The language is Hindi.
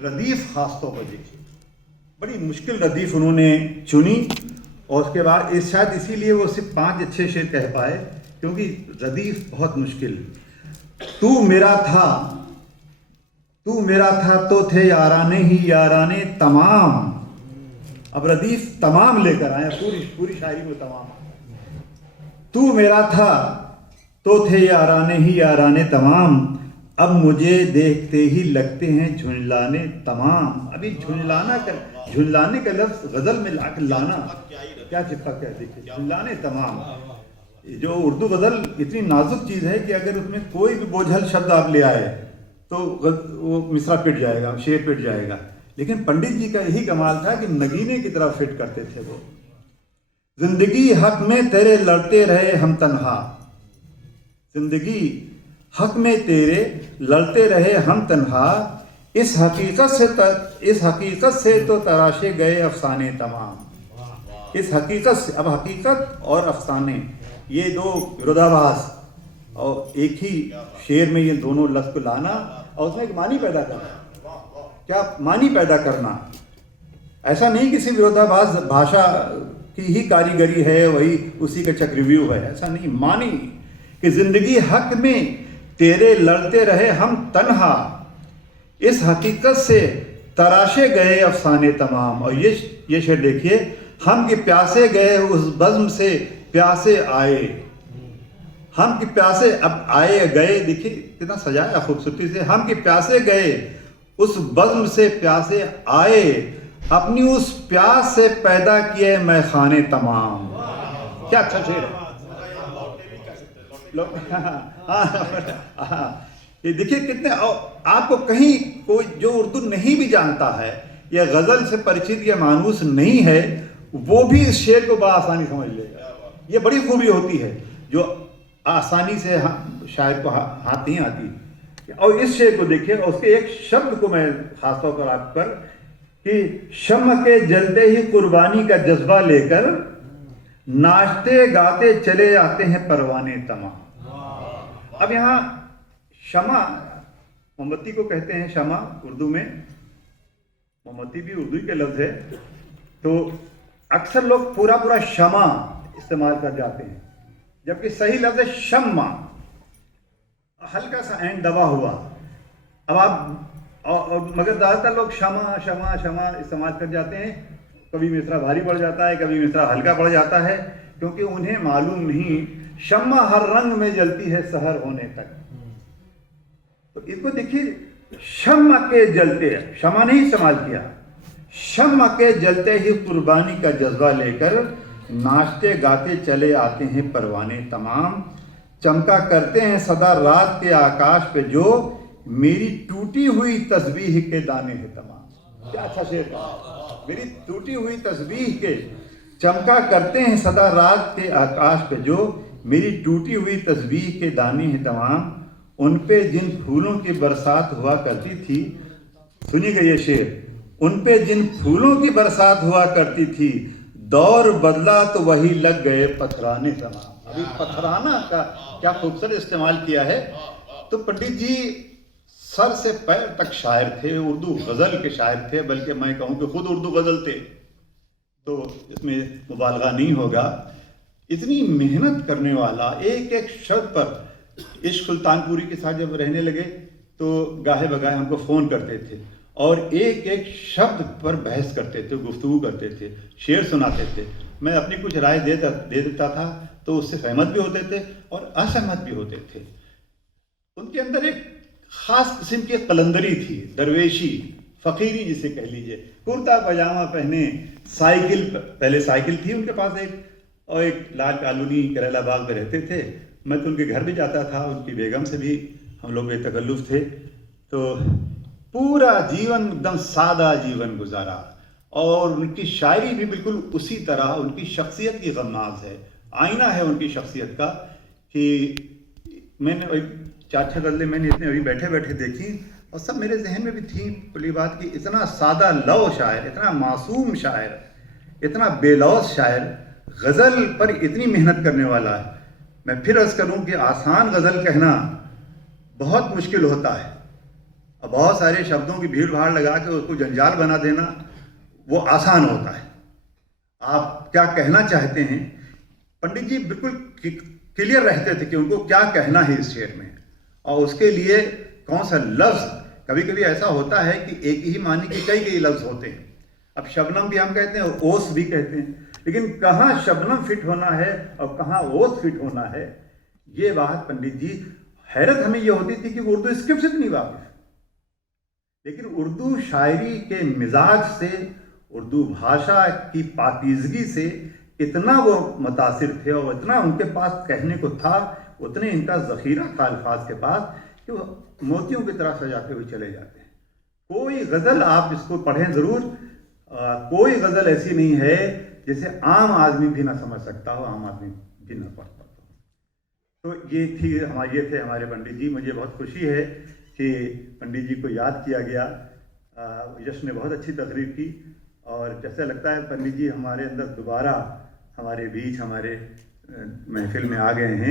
रदीफ खास तौर पर देखिए, बड़ी मुश्किल रदीफ उन्होंने चुनी और उसके बाद शायद इसीलिए वो सिर्फ 5 अच्छे शेर कह पाए, क्योंकि रदीफ बहुत मुश्किल। तू मेरा था तो थे याराने ही याराने तमाम। अब रदीफ तमाम लेकर आए, पूरी शायरी में तमाम। तू मेरा था तो थे याराने ही याराने तमाम, अब मुझे देखते ही लगते हैं झुंझलाने तमाम। अभी झुंझलाने का लफ्ज गजल में लाना क्या चिपका क्या, देखिए झुंझलाने तमाम। जो उर्दू गजल इतनी नाजुक चीज है कि अगर उसमें कोई भी बोझल शब्द आप ले आए तो वो मिसरा पिट जाएगा, शेर पिट जाएगा। लेकिन पंडित जी का यही कमाल था कि नगीने की तरह फिट करते थे वो। जिंदगी हक में तेरे लड़ते रहे हम तन्हा, जिंदगी हक में तेरे लड़ते रहे हम तन्हा, इस हकीकत से तो तराशे गए अफसाने तमाम। इस हकीकत से, अब हकीकत और अफसाने ये दो विरोधाभास, और एक ही शेर में ये दोनों लफ्ज को लाना और उसमें एक मानी पैदा करना। क्या मानी पैदा करना? ऐसा नहीं किसी विरोधाभास भाषा की ही कारीगरी है, वही उसी का चक्रव्यूह है, ऐसा नहीं। मानी कि जिंदगी हक में तेरे लड़ते रहे हम तन्हा, इस हकीकत से तराशे गए अफसाने तमाम। और ये शेर देखिए, हम कि प्यासे गए उस बज़्म से प्यासे आए, हम कि प्यासे अब आए गए, देखिए कितना सजाया खूबसूरती से। हम कि प्यासे गए उस बज़्म से प्यासे आए, अपनी उस प्यास से पैदा किए मैं खाने तमाम। क्या अच्छा शेर है। ये देखिए कितने, आपको कहीं कोई जो उर्दू नहीं भी जानता है या गजल से परिचित या मानूस नहीं है, वो भी इस शेर को बआसानी समझ लेगा। ये बड़ी खूबी होती है जो आसानी से शायर को हाथ नहीं आती। और इस शेर को देखिए, उसके एक शब्द को मैं खासतौर पर आप पर, कि शम्म के जलते ही कुर्बानी का जज्बा लेकर नाचते गाते चले आते हैं परवाने तमाम। अब यहाँ शमा, मोमबत्ती को कहते हैं शमा उर्दू में, मोमबत्ती भी उर्दू के लफ्ज है, तो अक्सर लोग पूरा शमा इस्तेमाल कर जाते हैं, जबकि सही लफ्ज है शम्मा, हल्का सा एंड दबा हुआ। अब आप मगर ज़्यादातर लोग शमा शमा शमा इस्तेमाल कर जाते हैं। कभी मिसरा भारी पड़ जाता है, कभी मिसरा हल्का पड़ जाता है, क्योंकि उन्हें मालूम नहीं शम्मा हर रंग में जलती है सहर होने तक। तो इसको देखिए, शम्मा के जलते, शमा नहीं इस्तेमाल किया, शम्मा के जलते ही कुर्बानी का जज्बा लेकर नाचते गाते चले आते हैं परवाने तमाम, चमका करते हैं सदा रात के आकाश पे जो मेरी टूटी हुई तस्बीह के दाने हैं तमाम। क्या अच्छा शेर था। मेरी टूटी हुई तस्बीह के चमका करते हैं सदा रात के आकाश पे जो मेरी टूटी हुई तस्बीह के दाने हैं तमाम, उन पे जिन फूलों की बरसात हुआ करती थी, सुनिएगा ये शेर, उन पे जिन फूलों की बरसात हुआ करती थी, दौर बदला तो वही लग गए पथराने तमाम। अभी पथराना का क्या खूबसूरत इस्तेमाल किया है। तो पंडित जी सर से पैर तक शायर थे, उर्दू गजल के शायर थे, बल्कि मैं कहूँ कि खुद उर्दू गजल थे, तो इसमें मुबालगा नहीं होगा। इतनी मेहनत करने वाला, एक एक शब्द पर। इश्क सुल्तानपुरी के साथ जब रहने लगे तो गाहे बगाहे हमको फ़ोन करते थे और एक एक शब्द पर बहस करते थे, गुफ्तगू करते थे, शेर सुनाते थे। मैं अपनी कुछ राय दे देता था तो उससे सहमत भी होते थे और असहमत भी होते थे। उनके अंदर एक खास किस्म की कलंदरी थी, दरवेशी, फ़कीरी जिसे कह लीजिए। कुर्ता पजामा पहने, साइकिल, पहले साइकिल थी उनके पास एक, और एक लाल कॉलोनी करेला बाग में रहते थे। मैं तो उनके घर भी जाता था, उनकी बेगम से भी हम लोग बेतकल्लुफ़ थे। तो पूरा जीवन एकदम सादा जीवन गुजारा, और उनकी शायरी भी बिल्कुल उसी तरह, उनकी शख्सियत की गम्माज़ है, आईना है उनकी शख्सियत का। कि मैंने 4-6 गज़लें मैंने इतने अभी बैठे बैठे देखी और सब मेरे जहन में भी थी। पहली बात कि इतना सादा लौ शायर, इतना मासूम शायर, इतना बेलौस शायर, गज़ल पर इतनी मेहनत करने वाला है। मैं फिर अर्ज़ करूँ कि आसान गज़ल कहना बहुत मुश्किल होता है, अब बहुत सारे शब्दों की भीड़ भाड़ लगा के उसको जंजाल बना देना वो आसान होता है। आप क्या कहना चाहते हैं, पंडित जी बिल्कुल क्लियर रहते थे कि उनको क्या कहना है इस शेर में, और उसके लिए कौन सा लफ्ज़, कभी कभी ऐसा होता है कि एक ही मानी के कई कई लफ्ज़ होते हैं। अब शबनम भी हम कहते हैं, ओस भी कहते हैं, लेकिन कहाँ शबनम फिट होना है और कहाँ ओस फिट होना है, ये बात पंडित जी, हैरत हमें ये होती थी कि वो उर्दू स्क्रिप्ट से भी नहीं वाकिफ, लेकिन उर्दू शायरी के मिजाज से, उर्दू भाषा की पाकीज़गी से इतना वो मुतासिर थे और इतना उनके पास कहने को था, उतने इनका ज़ख़ीरा था अल्फाज के पास कि वो मोतियों की तरह सजाते हुए चले जाते हैं। कोई गज़ल आप इसको पढ़ें ज़रूर, कोई गज़ल ऐसी नहीं है जिसे आम आदमी भी ना समझ सकता हो, आम आदमी भी ना पढ़ सकता हो। तो ये थे हमारे पंडित जी। मुझे बहुत खुशी है कि पंडित जी को याद किया गया। यश ने बहुत अच्छी तकरीर की और जैसे लगता है पंडित जी हमारे अंदर दोबारा हमारे बीच, हमारे महफिल में आ गए हैं।